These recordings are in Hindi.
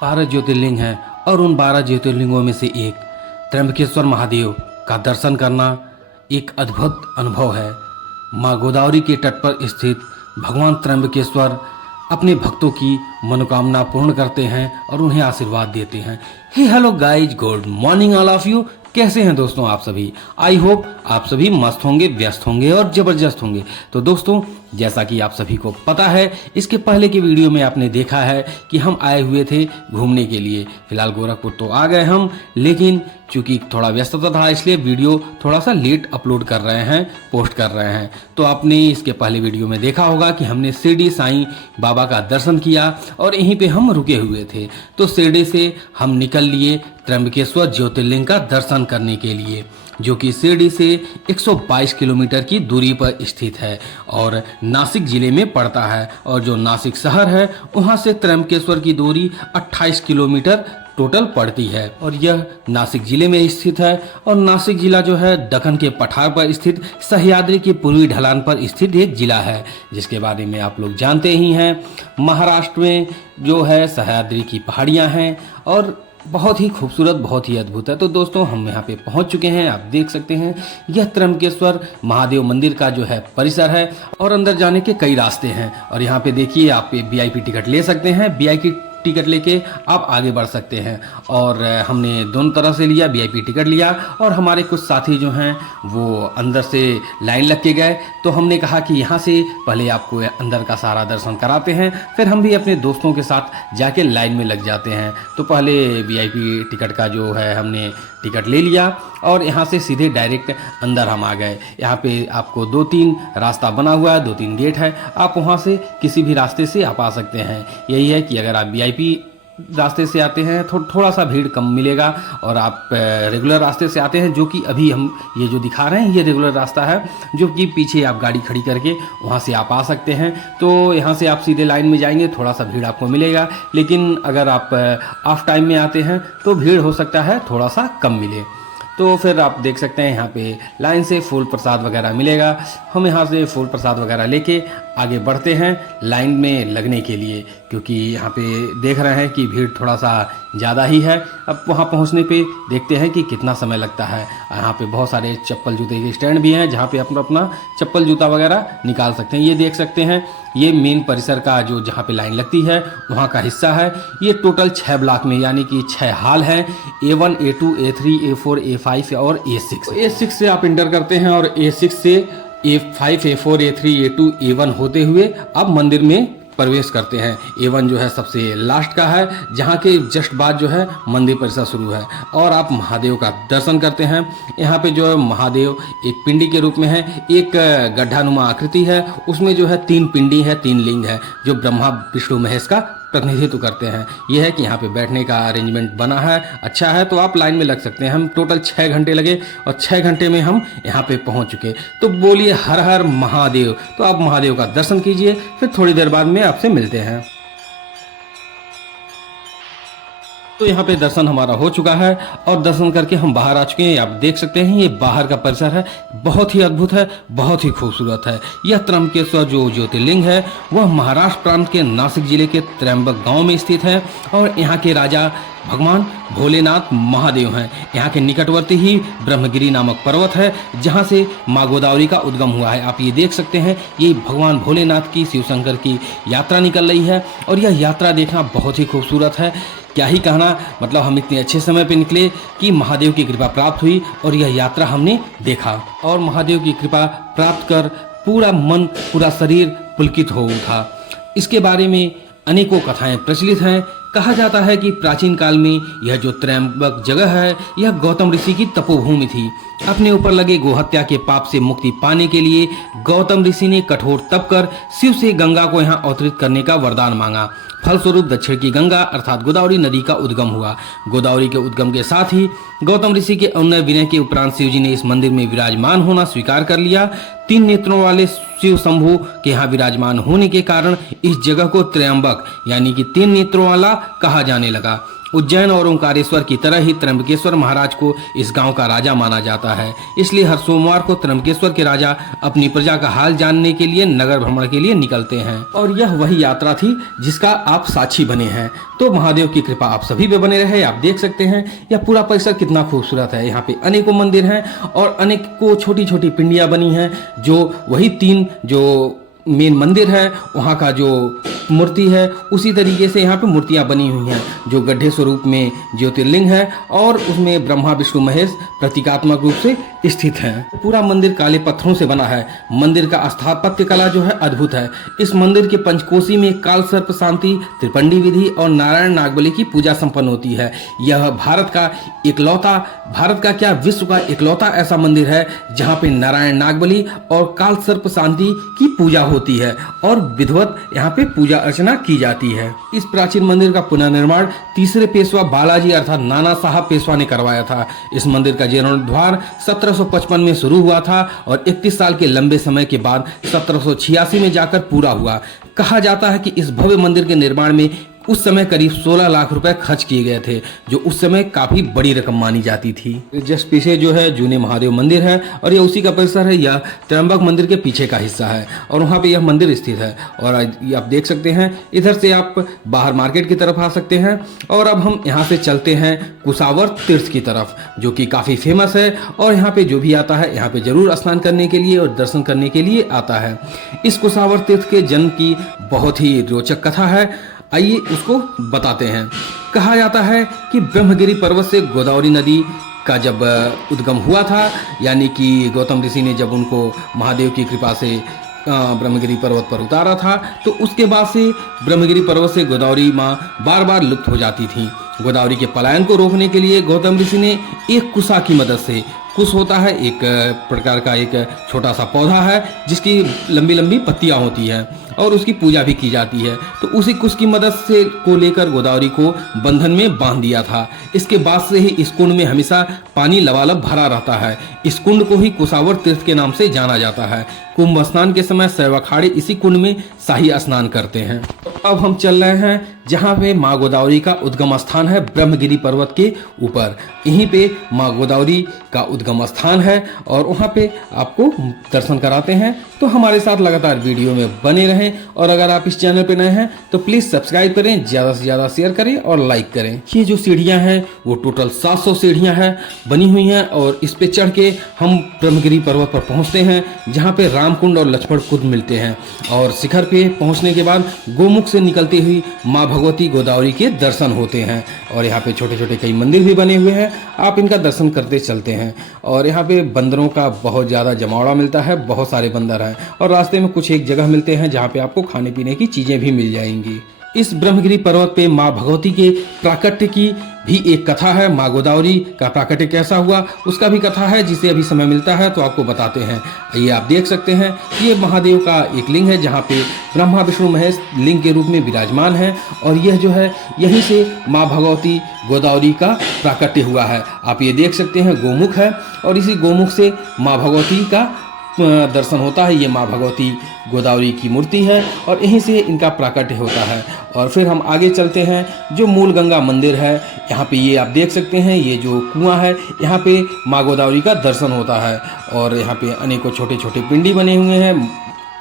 12 ज्योतिर्लिंग हैं और उन 12 ज्योतिर्लिंगों में से एक त्र्यंबकेश्वर महादेव का दर्शन करना एक अद्भुत अनुभव है। माँ गोदावरी के तट पर स्थित भगवान त्र्यंबकेश्वर अपने भक्तों की मनोकामना पूर्ण करते हैं और उन्हें आशीर्वाद देते हैं। Hey hello guys, good morning all of you. कैसे हैं दोस्तों आप सभी? आई होप आप सभी मस्त होंगे, व्यस्त होंगे और ज़बरदस्त होंगे। तो दोस्तों, जैसा कि आप सभी को पता है, इसके पहले की वीडियो में आपने देखा है कि हम आए हुए थे घूमने के लिए। फिलहाल गोरखपुर तो आ गए हम, लेकिन चूंकि थोड़ा व्यस्तता था इसलिए वीडियो थोड़ा सा लेट अपलोड कर रहे हैं, पोस्ट कर रहे हैं। तो आपने इसके पहले वीडियो में देखा होगा कि हमने शिरडी साईं बाबा का दर्शन किया और यहीं पे हम रुके हुए थे। तो शिरडी से हम निकल लिए त्र्यंबकेश्वर ज्योतिर्लिंग का दर्शन करने के लिए, जो कि शिरडी से 122 किलोमीटर की दूरी पर स्थित है और नासिक जिले में पड़ता है। और जो नासिक शहर है वहां से त्र्यंबकेश्वर की दूरी 28 किलोमीटर टोटल पड़ती है और यह नासिक जिले में स्थित है। और नासिक जिला जो है दक्कन के पठार पर स्थित सह्याद्री की पूर्वी ढलान पर स्थित एक जिला है, जिसके बारे में आप लोग जानते ही हैं। महाराष्ट्र में जो है सह्याद्री की पहाड़ियां हैं और बहुत ही खूबसूरत, बहुत ही अद्भुत है। तो दोस्तों, हम यहाँ पे पहुँच चुके हैं। आप देख सकते हैं यह त्र्यंबकेश्वर महादेव मंदिर का जो है परिसर है और अंदर जाने के कई रास्ते हैं। और यहाँ पे देखिए, आप VIP टिकट ले सकते हैं। VIP टिकट लेके आप आगे बढ़ सकते हैं। और हमने दोनों तरह से लिया, VIP टिकट लिया और हमारे कुछ साथी जो हैं वो अंदर से लाइन लग के गए। तो हमने कहा कि यहाँ से पहले आपको अंदर का सारा दर्शन कराते हैं, फिर हम भी अपने दोस्तों के साथ जाके लाइन में लग जाते हैं। तो पहले VIP टिकट का जो है हमने टिकट ले लिया और यहाँ से सीधे डायरेक्ट अंदर हम आ गए। यहाँ पे आपको 2-3 रास्ता बना हुआ है, 2-3 गेट है। आप वहाँ से किसी भी रास्ते से आप आ सकते हैं। यही है कि अगर आप VIP रास्ते से आते हैं तो थोड़ा सा भीड़ कम मिलेगा, और आप रेगुलर रास्ते से आते हैं, जो कि अभी हम ये जो दिखा रहे हैं ये रेगुलर रास्ता है, जो कि पीछे आप गाड़ी खड़ी करके वहाँ से आप आ सकते हैं। तो यहाँ से आप सीधे लाइन में जाएंगे, थोड़ा सा भीड़ आपको मिलेगा। लेकिन अगर आप ऑफ टाइम में आते हैं तो भीड़ हो सकता है थोड़ा सा कम मिले। तो फिर आप देख सकते हैं यहाँ पे लाइन से फूल प्रसाद वगैरह मिलेगा। हम यहाँ से फूल प्रसाद वगैरह लेके आगे बढ़ते हैं लाइन में लगने के लिए, क्योंकि यहाँ पे देख रहे हैं कि भीड़ थोड़ा सा ज़्यादा ही है। अब वहाँ पहुँचने पे देखते हैं कि कितना समय लगता है। यहाँ पे बहुत सारे चप्पल जूते के स्टैंड भी हैं, जहाँ पे अपना अपना चप्पल जूता वगैरह निकाल सकते हैं। ये देख सकते हैं, ये मेन परिसर का जो जहाँ पे लाइन लगती है वहाँ का हिस्सा है। ये टोटल 6 ब्लॉक में, यानी कि 6 हॉल हैं, A1, A2, A3, A4, A5 और A6। A6 से आप इंटर करते हैं और A6 से A5, A4, A3, A2, A1 होते हुए आप मंदिर में प्रवेश करते हैं। A1 जो है सबसे लास्ट का है, जहाँ के जस्ट बाद जो है मंदिर परिसर शुरू है और आप महादेव का दर्शन करते हैं। यहाँ पे जो है महादेव एक पिंडी के रूप में है, एक गड्ढानुमा आकृति है, उसमें जो है 3 पिंडी है, 3 लिंग है, जो ब्रह्मा विष्णु महेश का प्रतिनिधित्व करते हैं। यह है कि यहाँ पे बैठने का अरेंजमेंट बना है, अच्छा है, तो आप लाइन में लग सकते हैं। हम टोटल 6 घंटे लगे और 6 घंटे में हम यहाँ पे पहुँच चुके। तो बोलिए हर हर महादेव। तो आप महादेव का दर्शन कीजिए, फिर थोड़ी देर बाद में आपसे मिलते हैं। तो यहाँ पे दर्शन हमारा हो चुका है और दर्शन करके हम बाहर आ चुके हैं। आप देख सकते हैं ये बाहर का परिसर है, बहुत ही अद्भुत है, बहुत ही खूबसूरत है। यह त्र्यंबकेश्वर जो ज्योतिर्लिंग है वह महाराष्ट्र प्रांत के नासिक जिले के त्र्यंबक गांव में स्थित है और यहाँ के राजा भगवान भोलेनाथ महादेव हैं। यहाँ के निकटवर्ती ही ब्रह्मगिरी नामक पर्वत है, जहाँ से माँ गोदावरी का उद्गम हुआ है। आप ये देख सकते हैं, ये भगवान भोलेनाथ की, शिव शंकर की यात्रा निकल रही है और यह यात्रा देखना बहुत ही खूबसूरत है। क्या ही कहना, मतलब हम इतने अच्छे समय पे निकले कि महादेव की कृपा प्राप्त हुई और यह यात्रा हमने देखा और महादेव की कृपा प्राप्त कर पूरा मन, पूरा शरीर पुलकित हो उठा। इसके बारे में अनेकों कथाएं प्रचलित हैं। कहा जाता है कि प्राचीन काल में यह जो त्र्यंबक जगह है यह गौतम ऋषि की तपोभूमि थी। अपने ऊपर लगे गोहत्या के पाप से मुक्ति पाने के लिए गौतम ऋषि ने कठोर तप कर शिव से गंगा को यहाँ अवतरित करने का वरदान मांगा। फलस्वरूप दक्षिण की गंगा अर्थात गोदावरी नदी का उद्गम हुआ। गोदावरी के उद्गम के साथ ही गौतम ऋषि के अनुनय विनय के उपरांत शिव जी ने इस मंदिर में विराजमान होना स्वीकार कर लिया। 3 नेत्रों वाले शिव शंभु के यहाँ विराजमान होने के कारण इस जगह को त्र्यंबक यानी कि 3 नेत्रों वाला कहा जाने लगा। उज्जैन और ओंकारेश्वर की तरह ही त्र्यंबकेश्वर महाराज को इस गांव का राजा माना जाता है। इसलिए हर सोमवार को त्र्यंबकेश्वर के राजा अपनी प्रजा का हाल जानने के लिए नगर भ्रमण के लिए निकलते हैं और यह वही यात्रा थी जिसका आप साक्षी बने हैं। तो महादेव की कृपा आप सभी पे बने रहे। आप देख सकते हैं यह पूरा परिसर कितना खूबसूरत है। यहाँ पे अनेकों मंदिर हैं और अनेकों छोटी छोटी पिंडियाँ बनी हैं, जो वही 3 जो मेन मंदिर है वहाँ का जो मूर्ति है उसी तरीके से यहाँ पे मूर्तियाँ बनी हुई हैं, जो गड्ढे स्वरूप में ज्योतिर्लिंग है और उसमें ब्रह्मा विष्णु महेश प्रतीकात्मक रूप से स्थित हैं। पूरा मंदिर काले पत्थरों से बना है। मंदिर का स्थापत्य कला जो है अद्भुत है। इस मंदिर के पंचकोशी में काल सर्प शांति, त्रिपंडी विधि और नारायण नागबली की पूजा संपन्न होती है। यह भारत का क्या विश्व का इकलौता ऐसा मंदिर है जहाँ पे नारायण नागबली और काल सर्प शांति की पूजा होती है और विधिवत यहाँ पे पूजा अर्चना की जाती है। इस प्राचीन मंदिर का पुनर्निर्माण तीसरे पेशवा बालाजी अर्थात नाना साहब पेशवा ने करवाया था। इस मंदिर का जीर्णोद्धार 1755 में शुरू हुआ था और 31 साल के लंबे समय के बाद 1786 में जाकर पूरा हुआ। कहा जाता है कि इस भव्य मंदिर के निर्माण में उस समय करीब 16 लाख रुपए खर्च किए गए थे, जो उस समय काफी बड़ी रकम मानी जाती थी। जस्ट पीछे जो है जूने महादेव मंदिर है और यह उसी का परिसर है। यह त्र्यंबक मंदिर के पीछे का हिस्सा है और वहाँ पे यह मंदिर स्थित है। और आप देख सकते हैं इधर से आप बाहर मार्केट की तरफ आ सकते हैं। और अब हम यहाँ से चलते हैं कुसावर तीर्थ की तरफ, जो कि काफी फेमस है और यहाँ पे जो भी आता है यहाँ पे जरूर स्नान करने के लिए और दर्शन करने के लिए आता है। इस कुसावर तीर्थ के जन्म की बहुत ही रोचक कथा है, आइए उसको बताते हैं। कहा जाता है कि ब्रह्मगिरी पर्वत से गोदावरी नदी का जब उद्गम हुआ था, यानी कि गौतम ऋषि ने जब उनको महादेव की कृपा से ब्रह्मगिरी पर्वत पर उतारा था, तो उसके बाद से ब्रह्मगिरी पर्वत से गोदावरी माँ बार बार लुप्त हो जाती थी। गोदावरी के पलायन को रोकने के लिए गौतम ऋषि ने एक कुसा की मदद से, कुश होता है एक प्रकार का एक छोटा सा पौधा है जिसकी लंबी लंबी पत्तियां होती हैं और उसकी पूजा भी की जाती है, तो उसी कुश की मदद से को लेकर गोदावरी को बंधन में बांध दिया था। इसके बाद से ही इस कुंड में हमेशा पानी लबालब भरा रहता है। इस कुंड को ही कुसावर तीर्थ के नाम से जाना जाता है। कुंभ स्नान के समय शैवाखाड़ी इसी कुंड में शाही स्नान करते हैं। अब हम चल रहे हैं जहाँ पे माँ गोदावरी का उद्गम स्थान है, ब्रह्मगिरी पर्वत के ऊपर। यहीं पे माँ गोदावरी का उद्गम स्थान है और वहाँ पे आपको दर्शन कराते हैं। तो हमारे साथ लगातार वीडियो में बने रहें और अगर आप इस चैनल पे नए हैं तो प्लीज़ सब्सक्राइब करें, ज़्यादा से ज़्यादा शेयर करें और लाइक करें। ये जो सीढ़ियाँ हैं वो टोटल 700 सीढ़ियाँ हैं बनी हुई हैं और इस पे चढ़ के हम ब्रह्मगिरी पर्वत पर पहुँचते हैं, जहाँ पे रामकुंड और लक्ष्मण कुंड मिलते हैं। और शिखर पे पहुँचने के बाद गोमुख से निकलती हुई माँ भगवती गोदावरी के दर्शन होते हैं। और यहाँ पे छोटे छोटे कई मंदिर भी बने हुए हैं, आप इनका दर्शन करते चलते हैं। और यहाँ पे बंदरों का बहुत ज़्यादा जमावड़ा मिलता है, बहुत सारे बंदर हैं और रास्ते में कुछ एक जगह मिलते हैं जहाँ पे आपको खाने पीने की चीज़ें भी मिल जाएंगी। इस ब्रह्मगिरी पर्वत पे माँ भगवती के प्राकट्य की भी एक कथा है। माँ गोदावरी का प्राकट्य कैसा हुआ उसका भी कथा है, जिसे अभी समय मिलता है तो आपको बताते हैं। ये आप देख सकते हैं, ये महादेव का एक लिंग है जहाँ पे ब्रह्मा विष्णु महेश लिंग के रूप में विराजमान है और यह जो है यहीं से माँ भगवती गोदावरी का प्राकट्य हुआ है। आप ये देख सकते हैं गोमुख है और इसी गोमुख से माँ भगवती का दर्शन होता है। ये माँ भगवती गोदावरी की मूर्ति है और यहीं से इनका प्राकट्य होता है। और फिर हम आगे चलते हैं जो मूल गंगा मंदिर है, यहाँ पे ये आप देख सकते हैं, ये जो कुआं है यहाँ पे माँ गोदावरी का दर्शन होता है। और यहाँ पे अनेकों छोटे छोटे पिंडी बने हुए हैं,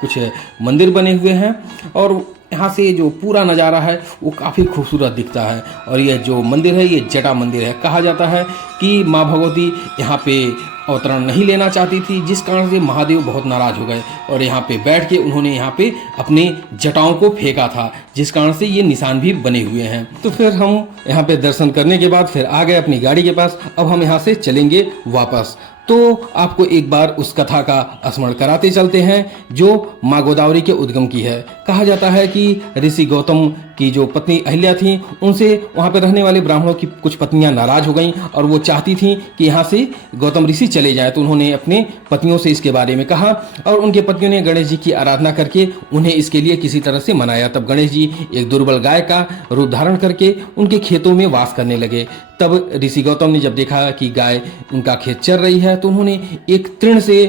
कुछ मंदिर बने हुए हैं और यहाँ से जो पूरा नज़ारा है वो काफ़ी खूबसूरत दिखता है। और यह जो मंदिर है ये जटा मंदिर है। कहा जाता है कि माँ भगवती यहाँ पे अवतरण नहीं लेना चाहती थी, जिस कारण से महादेव बहुत नाराज हो गए और यहाँ पे बैठ के उन्होंने यहाँ पे अपने जटाओं को फेंका था, जिस कारण से ये निशान भी बने हुए हैं। तो फिर हम यहाँ पे दर्शन करने के बाद फिर आ गए अपनी गाड़ी के पास। अब हम यहाँ से चलेंगे वापस। तो आपको एक बार उस कथा का स्मरण कराते चलते हैं जो माँ गोदावरी के उद्गम की है। कहा जाता है कि ऋषि गौतम की जो पत्नी अहिल्या थी, उनसे वहाँ पर रहने वाले ब्राह्मणों की कुछ पत्नियां नाराज हो गईं और वो चाहती थीं कि यहाँ से गौतम ऋषि चले जाएं। तो उन्होंने अपने पत्नियों से इसके बारे में कहा और उनके पत्नियों ने गणेश जी की आराधना करके उन्हें इसके लिए किसी तरह से मनाया। तब गणेश जी एक दुर्बल गाय का रूप धारण करके उनके खेतों में वास करने लगे। तब ऋषि गौतम ने जब देखा कि गाय उनका खेत चर रही है तो उन्होंने एक तृण से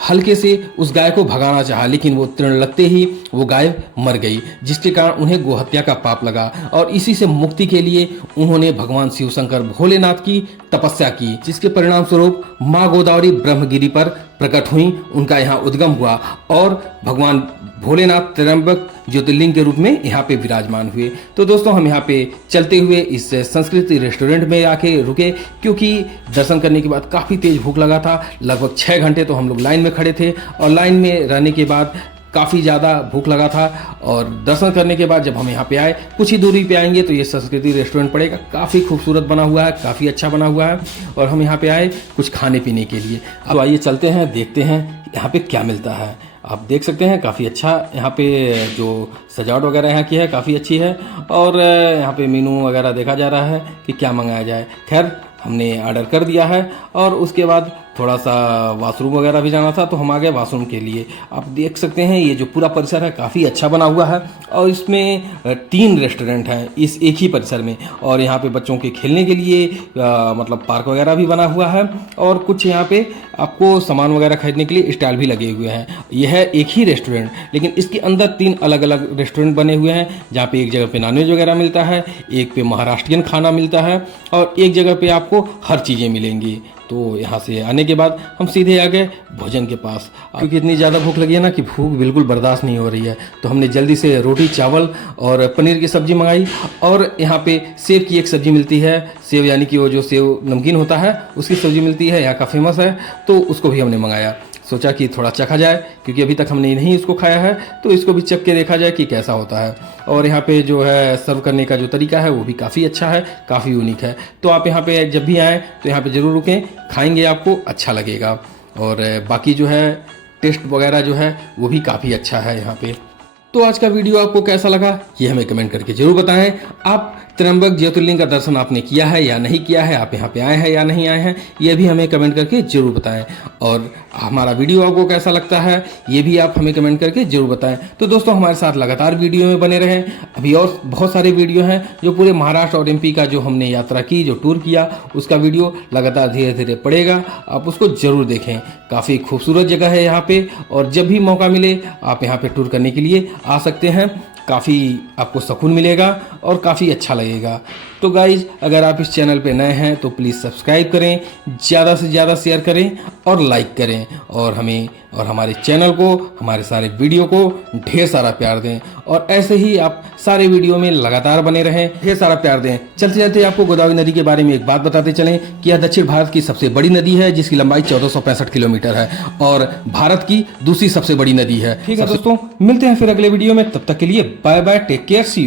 हल्के से उस गाय को भगाना चाहा, लेकिन वो तृण लगते ही वो गाय मर गई, जिसके कारण उन्हें गोहत्या का पाप लगा और इसी से मुक्ति के लिए उन्होंने भगवान शिव शंकर भोलेनाथ की तपस्या की, जिसके परिणाम स्वरूप माँ गोदावरी ब्रह्मगिरी पर प्रकट हुई, उनका यहाँ उद्गम हुआ और भगवान भोलेनाथ त्र्यंबक ज्योतिर्लिंग के रूप में यहाँ पे विराजमान हुए। तो दोस्तों हम यहाँ पे चलते हुए इस संस्कृति रेस्टोरेंट में आके रुके, क्योंकि दर्शन करने के बाद काफ़ी तेज भूख लगा था। लगभग 6 घंटे तो हम लोग लाइन में खड़े थे और लाइन में रहने के बाद काफ़ी ज़्यादा भूख लगा था। और दर्शन करने के बाद जब हम यहाँ पे आए, कुछ ही दूरी पे आएंगे तो ये संस्कृति रेस्टोरेंट पड़ेगा, काफ़ी खूबसूरत बना हुआ है, काफ़ी अच्छा बना हुआ है और हम यहाँ पे आए कुछ खाने पीने के लिए। अब आइए चलते हैं, देखते हैं यहाँ पे क्या मिलता है। आप देख सकते हैं काफ़ी अच्छा यहाँ पे जो सजावट वगैरह यहाँ की है काफ़ी अच्छी है और यहाँ पे मेनू वगैरह देखा जा रहा है कि क्या मंगाया जाए। खैर हमने ऑर्डर कर दिया है और उसके बाद थोड़ा सा वॉशरूम वगैरह भी जाना था तो हम आ गए वॉशरूम के लिए। आप देख सकते हैं ये जो पूरा परिसर है काफ़ी अच्छा बना हुआ है और इसमें 3 रेस्टोरेंट हैं इस एक ही परिसर में और यहाँ पे बच्चों के खेलने के लिए मतलब पार्क वगैरह भी बना हुआ है और कुछ यहाँ पे आपको सामान वगैरह खरीदने के लिए स्टॉल भी लगे हुए हैं। यह है एक ही रेस्टोरेंट, लेकिन इसके अंदर 3 अलग अलग रेस्टोरेंट बने हुए हैं, जहाँ पे एक जगह पे नॉनवेज वगैरह मिलता है, एक पे महाराष्ट्रियन खाना मिलता है और एक जगह पे आपको हर चीज़ें मिलेंगी। तो यहाँ से आने के बाद हम सीधे आ गए भोजन के पास, क्योंकि इतनी ज़्यादा भूख लगी है ना कि भूख बिल्कुल बर्दाश्त नहीं हो रही है। तो हमने जल्दी से रोटी चावल और पनीर की सब्ज़ी मंगाई और यहाँ पे सेव की एक सब्ज़ी मिलती है, सेव यानी कि वो जो सेव नमकीन होता है उसकी सब्ज़ी मिलती है, यहाँ का फेमस है, तो उसको भी हमने मंगाया। सोचा कि थोड़ा चखा जाए, क्योंकि अभी तक हमने नहीं इसको खाया है, तो इसको भी चख के देखा जाए कि कैसा होता है। और यहाँ पे जो है सर्व करने का जो तरीका है वो भी काफ़ी अच्छा है, काफ़ी यूनिक है। तो आप यहाँ पे जब भी आएँ तो यहाँ पे ज़रूर रुकें, खाएंगे आपको अच्छा लगेगा। और बाकी जो है टेस्ट वगैरह जो है वो भी काफ़ी अच्छा है यहाँ पे। तो आज का वीडियो आपको कैसा लगा ये हमें कमेंट करके जरूर बताएं। आप त्र्यंबक ज्योतिर्लिंग का दर्शन आपने किया है या नहीं किया है, आप यहाँ पे आए हैं या नहीं आए हैं, ये भी हमें कमेंट करके जरूर बताएं। और हमारा वीडियो आपको कैसा लगता है ये भी आप हमें कमेंट करके जरूर बताएं। तो दोस्तों हमारे साथ लगातार वीडियो में बने रहें, अभी और बहुत सारे वीडियो हैं जो पूरे महाराष्ट्र और MP का जो हमने यात्रा की, जो टूर किया, उसका वीडियो लगातार धीरे धीरे पड़ेगा, आप उसको जरूर देखें। काफ़ी खूबसूरत जगह है यहाँ पे और जब भी मौका मिले आप यहाँ पे टूर करने के लिए आ सकते हैं, काफ़ी आपको सुकून मिलेगा और काफ़ी अच्छा लगेगा। तो गाइज अगर आप इस चैनल पे नए हैं तो प्लीज़ सब्सक्राइब करें, ज़्यादा से ज़्यादा शेयर करें और लाइक करें और हमें और हमारे चैनल को, हमारे सारे वीडियो को ढेर सारा प्यार दें और ऐसे ही आप सारे वीडियो में लगातार बने रहें, ढेर सारा प्यार दें। चलते चलते आपको गोदावरी नदी के बारे में एक बात बताते चलें कि यह दक्षिण भारत की सबसे बड़ी नदी है, जिसकी लंबाई 1465 किलोमीटर है और भारत की दूसरी सबसे बड़ी नदी है। ठीक है दोस्तों, मिलते हैं फिर अगले वीडियो में, तब तक के लिए bye bye, take care, see you.